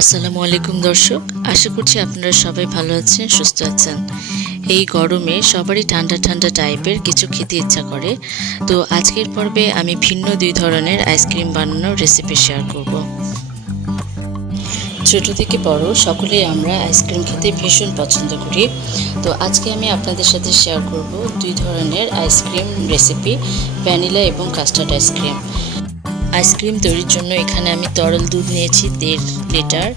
আসসালামু আলাইকুম দর্শক, আশা করছি আপনারা সবাই ভালো আছেন, সুস্থ আছেন। এই গরমে সবারই ঠান্ডা ঠান্ডা টাইপের কিছু খেতে ইচ্ছা করে। তো আজকের পর্বে আমি ভিন্ন দুই ধরনের আইসক্রিম বানানোর রেসিপি শেয়ার করব। ছোট থেকে বড় সকলেই আমরা আইসক্রিম খেতে ভীষণ পছন্দ করি। তো আজকে আমি আপনাদের সাথে শেয়ার করব দুই ধরনের আইসক্রিম রেসিপি, ভ্যানিলা এবং কাস্টার্ড আইসক্রিম। আইসক্রিম তৈরির জন্য এখানে আমি তরল দুধ নিয়েছি 1.5 লিটার।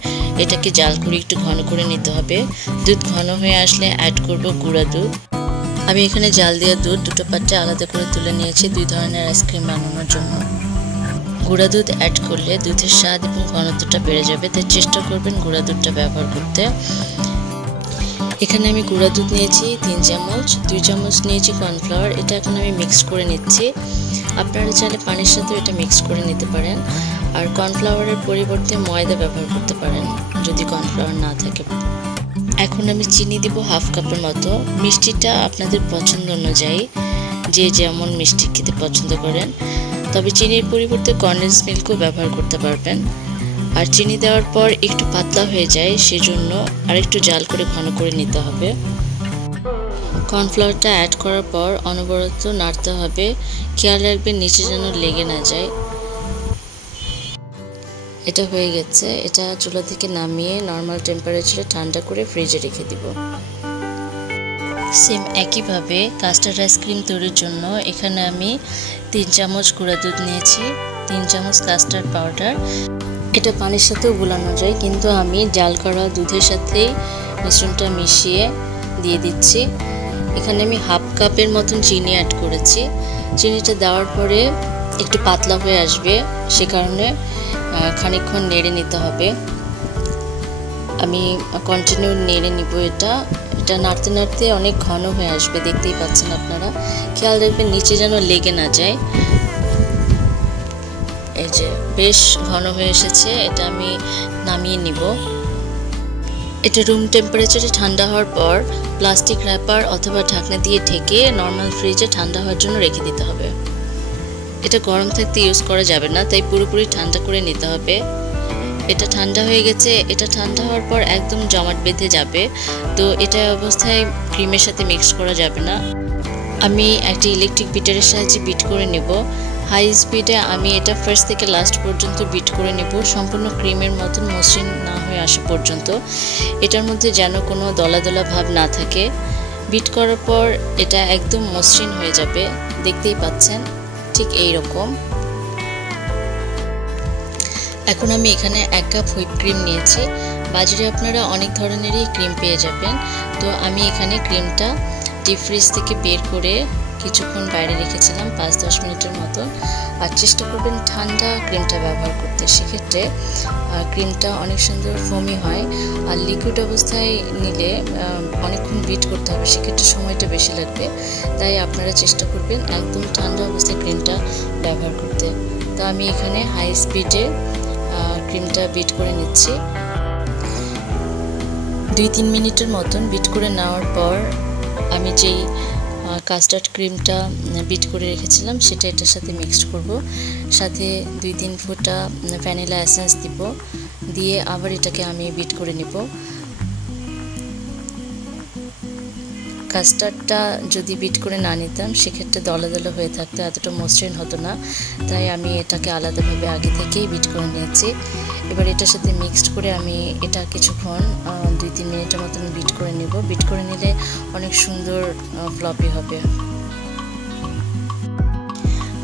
এটাকে জাল করে একটু ঘন করে নিতে হবে। দুধ ঘন হয়ে আসলে অ্যাড করব গুঁড়া দুধ। আমি এখানে জাল দেওয়া দুধ দুটো পাত্রে আলাদা করে তুলে নিয়েছি দুই ধরনের আইসক্রিম বানানোর জন্য। গুঁড়া দুধ অ্যাড করলে দুধের স্বাদ এবং ঘনত্বটা বেড়ে যাবে, তাই চেষ্টা করবেন গুঁড়া দুধটা ব্যবহার করতে। এখানে আমি গুঁড়া দুধ নিয়েছি 3 চামচ, 2 চামচ নিয়েছি কর্নফ্লাওয়ার। এটা এখন আমি মিক্স করে নিচ্ছি। আপনারা চাইলে পানির সাথে এটা মিক্স করে নিতে পারেন, আর কর্নফ্লাওয়ারের পরিবর্তে ময়দা ব্যবহার করতে পারেন যদি কর্নফ্লাওয়ার না থাকে। এখন আমি চিনি দিব 1/2 কাপের মতো। মিষ্টিটা আপনাদের পছন্দ অনুযায়ী, যে যেমন মিষ্টি খেতে পছন্দ করেন, তবে চিনির পরিবর্তে কনডেন্স মিল্কও ব্যবহার করতে পারবেন। আর চিনি দেওয়ার পর একটু পাতলা হয়ে যায়, সেজন্য আরেকটু জাল করে ঘন করে নিতে হবে। কর্নফ্লাওয়ারটা অ্যাড করার পর অনবরত নাড়তে হবে, খেয়াল রাখবেন নিচে যেন লেগে না যায়। এটা হয়ে গেছে। এটা চুলা থেকে নামিয়ে নর্মাল টেম্পারেচারে ঠান্ডা করে ফ্রিজে রেখে দিব। সেম একইভাবে কাস্টার্ড আইসক্রিম তৈরির জন্য এখানে আমি 3 চামচ গুঁড়া দুধ নিয়েছি, 3 চামচ কাস্টার্ড পাউডার। এটা পানির সাথেও গোলানো যায়, কিন্তু আমি জাল করা দুধের সাথেই মিশ্রণটা মিশিয়ে দিয়ে দিচ্ছি। এখানে আমি 1/2 কাপের মতন চিনি অ্যাড করেছি। চিনিটা দেওয়ার পরে একটু পাতলা হয়ে আসবে, সে কারণে খানিকক্ষণ নেড়ে নিতে হবে। আমি কন্টিনিউ নেড়ে নিব। এটা নাড়তে নাড়তে অনেক ঘন হয়ে আসবে, দেখতেই পাচ্ছেন আপনারা। খেয়াল রাখবেন নিচে যেন লেগে না যায়। এই যে বেশ ঘন হয়ে এসেছে, এটা আমি নামিয়ে নিব। এটা রুম টেম্পারেচারে ঠান্ডা হওয়ার পর প্লাস্টিক র্যাপার অথবা ঢাকনা দিয়ে ঢেকে নর্মাল ফ্রিজে ঠান্ডা হওয়ার জন্য রেখে দিতে হবে। এটা গরম থাকতে ইউজ করা যাবে না, তাই পুরোপুরি ঠান্ডা করে নিতে হবে। এটা ঠান্ডা হয়ে গেছে। এটা ঠান্ডা হওয়ার পর একদম জমাট বেঁধে যাবে, তো এটা অবস্থায় ক্রিমের সাথে মিক্স করা যাবে না। আমি একটা ইলেকট্রিক বিটারের সাহায্যে বিট করে নেব। হাই স্পিডে আমি এটা ফার্স্ট থেকে লাস্ট পর্যন্ত বিট করে নেব, সম্পূর্ণ ক্রিমের মতন মসৃণ না হয়ে আসা পর্যন্ত। এটার মধ্যে যেন কোনো দলা দলা ভাব না থাকে। বিট করার পর এটা একদম মসৃণ হয়ে যাবে, দেখতেই পাচ্ছেন ঠিক এই রকম। এখন আমি এখানে 1 কাপ হুইপ ক্রিম নিয়েছি। বাজারে আপনারা অনেক ধরনেরই ক্রিম পেয়ে যাবেন। তো আমি এখানে ক্রিমটা ডিপ ফ্রিজ থেকে বের করে কিছুক্ষণ বাইরে রেখেছিলাম, 5-10 মিনিটের মতো। আর চেষ্টা করবেন ঠান্ডা ক্রিমটা ব্যবহার করতে, সেক্ষেত্রে ক্রিমটা অনেক সুন্দর ফোমি হয়। আর লিকুইড অবস্থায় নিলে অনেকক্ষণ বিট করতে হবে, সেক্ষেত্রে সময়টা বেশি লাগবে। তাই আপনারা চেষ্টা করবেন একদম ঠান্ডা অবস্থায় ক্রিমটা ব্যবহার করতে। তো আমি এখানে হাই স্পিডে ক্রিমটা বিট করে নিচ্ছি। 2-3 মিনিটের মতন বিট করে নেওয়ার পর আমি যেই কাস্টার্ড ক্রিমটা বিট করে রেখেছিলাম সেটা এটার সাথে মিক্সড করব। সাথে 2-3 ফোঁটা ভ্যানিলা এসেন্স দিব, দিয়ে আবার এটাকে আমি বিট করে নিব। কাস্টার্ডটা যদি বিট করে না নিতাম সেক্ষেত্রে দলা দলা হয়ে থাকতো, এতটা মসৃণ হতো না। তাই আমি এটাকে আলাদাভাবে আগে থেকেই বিট করে নিয়েছি। এবার এটার সাথে মিক্সড করে আমি এটা কিছুক্ষণ 2-3 মিনিটের মতন বিট করে নেব। বিট করে নিলে অনেক সুন্দর ফ্লপি হবে।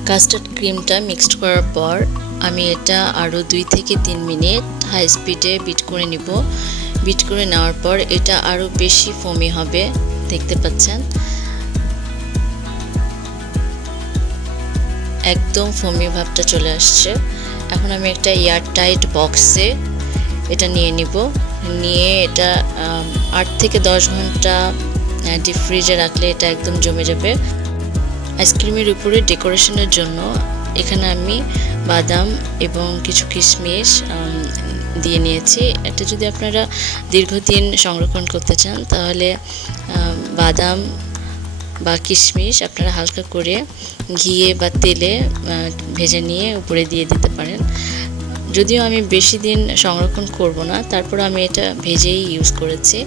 কাস্টার্ড ক্রিমটা মিক্সড করার পর আমি এটা আরও 2 থেকে 3 মিনিট হাই স্পিডে বিট করে নিব। বিট করে নেওয়ার পর এটা আরও বেশি ফোমি হবে, দেখতে পাচ্ছেন একদম ফোমি ভাবটা চলে আসছে। এখন আমি একটা এয়ার টাইট বক্সে এটা নিয়ে নিব। নিয়ে এটা 8 থেকে 10 ঘন্টা ডিপ ফ্রিজে রাখলে এটা একদম জমে যাবে। আইসক্রিমের উপরে ডেকোরেশনের জন্য এখানে আমি বাদাম এবং কিছু কিশমিশ দিয়ে নিয়েছি। এটা যদি আপনারা দীর্ঘদিন সংরক্ষণ করতে চান তাহলে বাদাম বা কিশমিশ আপনারা হালকা করে ঘিয়ে বা তেলে ভেজে নিয়ে উপরে দিয়ে দিতে পারেন। যদিও আমি বেশি দিন সংরক্ষণ করব না, তারপর আমি এটা ভেজেই ইউজ করেছি,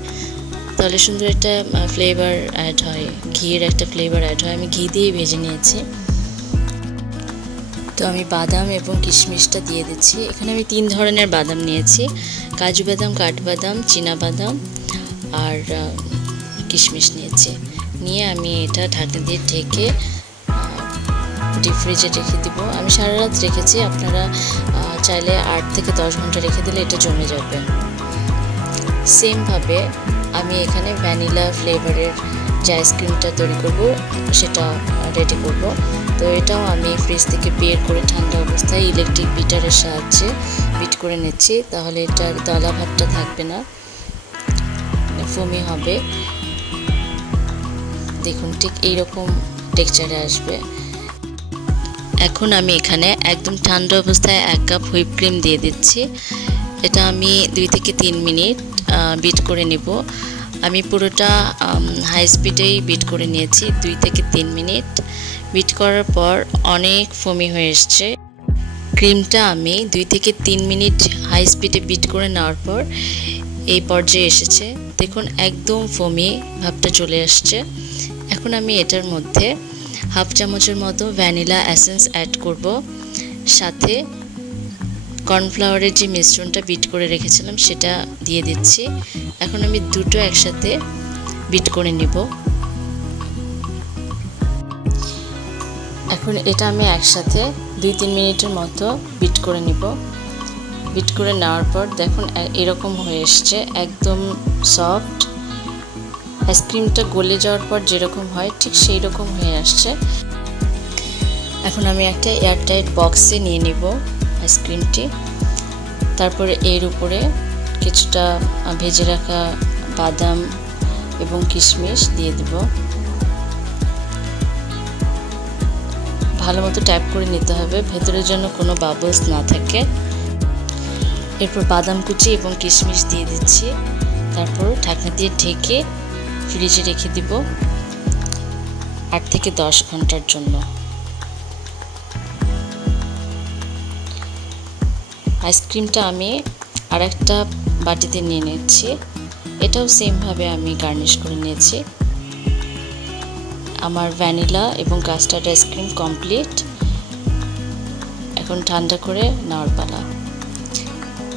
তাহলে সুন্দর একটা ফ্লেভার অ্যাড হয়, ঘিয়ের একটা ফ্লেভার অ্যাড হয়। আমি ঘি দিয়ে ভেজে নিয়েছি। তো আমি বাদাম এবং কিশমিশটা দিয়ে দিচ্ছি। এখানে আমি 3 ধরনের বাদাম নিয়েছি, কাজু বাদাম, কাঠবাদাম, চীনা বাদাম আর কিশমিশ নিয়েছি। নিয়ে আমি এটা ঢাকনা দিয়ে ঢেকে ডিপ ফ্রিজে রেখে দিব। আমি সারা রাত রেখেছি, আপনারা চাইলে 8 থেকে 10 ঘন্টা রেখে দিলে এটা জমে যাবে। সেমভাবে আমি এখানে ভ্যানিলা ফ্লেভারের যে আইসক্রিমটা তৈরি করব সেটা রেডি করব। তো এটাও আমি ফ্রিজ থেকে বের করে ঠান্ডা অবস্থায় ইলেকট্রিক বিটারের সাহায্যে বিট করে নিচ্ছি, তাহলে এটার দলা ভাবটা থাকবে না, ফোমি হবে। দেখুন ঠিক এইরকম টেক্সচারে আসবে। এখন আমি এখানে একদম ঠান্ডা অবস্থায় 1 কাপ হুইপ ক্রিম দিয়ে দিচ্ছি। এটা আমি 2 থেকে 3 মিনিট বিট করে নিব। আমি পুরোটা হাই স্পিডেই বিট করে নিয়েছি। 2 থেকে 3 মিনিট বিট করার পর অনেক ফোমি হয়ে এসছে। ক্রিমটা আমি 2 থেকে 3 মিনিট হাই স্পিডে বিট করে নেওয়ার পর এই পর্যায়ে এসেছে। দেখুন একদম ফোমি ভাবটা চলে আসছে। এখন আমি এটার মধ্যে হাফ চামচের মতো ভ্যানিলা এসেন্স অ্যাড করব, সাথে কর্নফ্লাওয়ারের যে মিশ্রণটা বিট করে রেখেছিলাম সেটা দিয়ে দিচ্ছি। এখন আমি দুটো একসাথে বিট করে নিব। এখন এটা আমি একসাথে 2-3 মিনিটের মতো বিট করে নিব। বিট করে নেওয়ার পর দেখুন এরকম হয়ে এসছে, একদম সফট। আইসক্রিমটা গলে যাওয়ার পর যেরকম হয় ঠিক সেই রকম হয়ে আসছে। এখন আমি একটা এয়ারটাইট বক্সে নিয়ে নিব আইসক্রিমটি। তারপরে এর উপরে কিছুটা ভেজে রাখা বাদাম এবং কিশমিশ দিয়ে দেব। ভালো মতো ট্যাপ করে নিতে হবে, ভেতরের জন্য কোনো বাবলস না থাকে। এরপর বাদাম কুচি এবং কিশমিশ দিয়ে দিচ্ছি। তারপর ঢাকনা দিয়ে ঢেকে ফ্রিজে রেখে দিব 8 থেকে 10 ঘন্টার জন্য। আইসক্রিমটা আমি আরেকটা বাটিতে নিয়ে নিচ্ছি। এটাও সেমভাবে আমি গার্নিশ করে নিয়েছি। আমার ভ্যানিলা এবং কাস্টার্ড আইসক্রিম কমপ্লিট। এখন ঠান্ডা করে নেওয়ার পালা।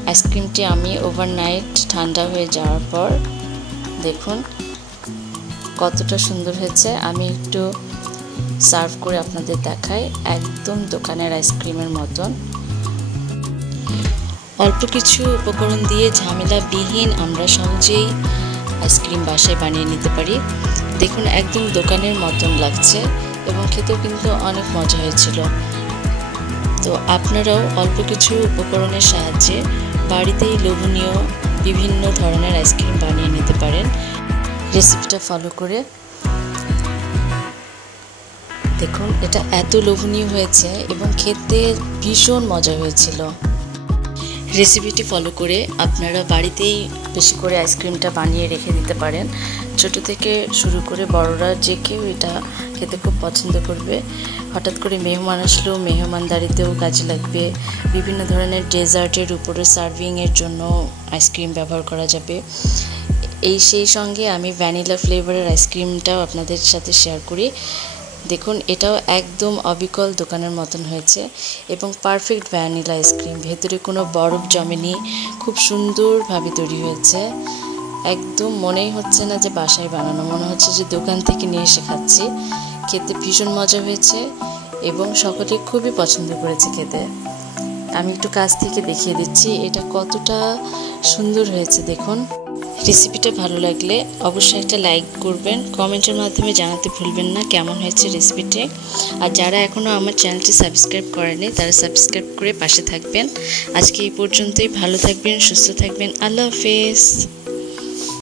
আইসক্রিমটি আমি ওভারনাইট ঠান্ডা হয়ে যাওয়ার পর দেখুন কতটা সুন্দর হয়েছে। আমি একটু সার্ভ করে আপনাদের দেখাই। একদম দোকানের আইসক্রিমের মতন। অল্প কিছু উপকরণ দিয়ে ঝামেলাবিহীন আমরা সহজেই আইসক্রিম বাসায় বানিয়ে নিতে পারি। দেখুন একদম দোকানের মতন লাগছে এবং খেতেও কিন্তু অনেক মজা হয়েছিল। তো আপনারাও অল্প কিছু উপকরণের সাহায্যে বাড়িতেই লোভনীয় বিভিন্ন ধরনের আইসক্রিম বানিয়ে নিতে পারেন রেসিপিটা ফলো করে। দেখুন এটা এত লোভনীয় হয়েছে এবং খেতে ভীষণ মজা হয়েছিল। রেসিপিটি ফলো করে আপনারা বাড়িতেই বেশি করে আইসক্রিমটা বানিয়ে রেখে দিতে পারেন। ছোট থেকে শুরু করে বড়রা যে কেউ এটা খেতে খুব পছন্দ করবে। হঠাৎ করে মেহমান আসলেও মেহমানদারিতেও কাজে লাগবে। বিভিন্ন ধরনের ডেজার্টের উপরে সার্ভিংয়ের জন্য আইসক্রিম ব্যবহার করা যাবে। সেই সঙ্গে আমি ভ্যানিলা ফ্লেভারের আইসক্রিমটাও আপনাদের সাথে শেয়ার করি। দেখুন এটাও একদম অবিকল দোকানের মতন হয়েছে এবং পারফেক্ট ভ্যানিলা আইসক্রিম, ভেতরে কোনো বরফ জমেনি, খুব সুন্দরভাবে তৈরি হয়েছে। একদম মনেই হচ্ছে না যে বাসায় বানানো, মনে হচ্ছে যে দোকান থেকে নিয়ে এসে খাচ্ছি। খেতে ভীষণ মজা হয়েছে এবং সকলে খুবই পছন্দ করেছে খেতে। আমি একটু কাছ থেকে দেখিয়ে দিচ্ছি এটা কতটা সুন্দর হয়েছে। দেখুন রেসিপিটা ভালো লাগলে অবশ্যই একটা লাইক করবেন, কমেন্টের মাধ্যমে জানাতে ভুলবেন না কেমন হয়েছে রেসিপিটি। আর যারা এখনও আমার চ্যানেলটি সাবস্ক্রাইব করেনি তারা সাবস্ক্রাইব করে পাশে থাকবেন। আজকে এই পর্যন্তই। ভালো থাকবেন, সুস্থ থাকবেন। আল্লাহ হাফেজ।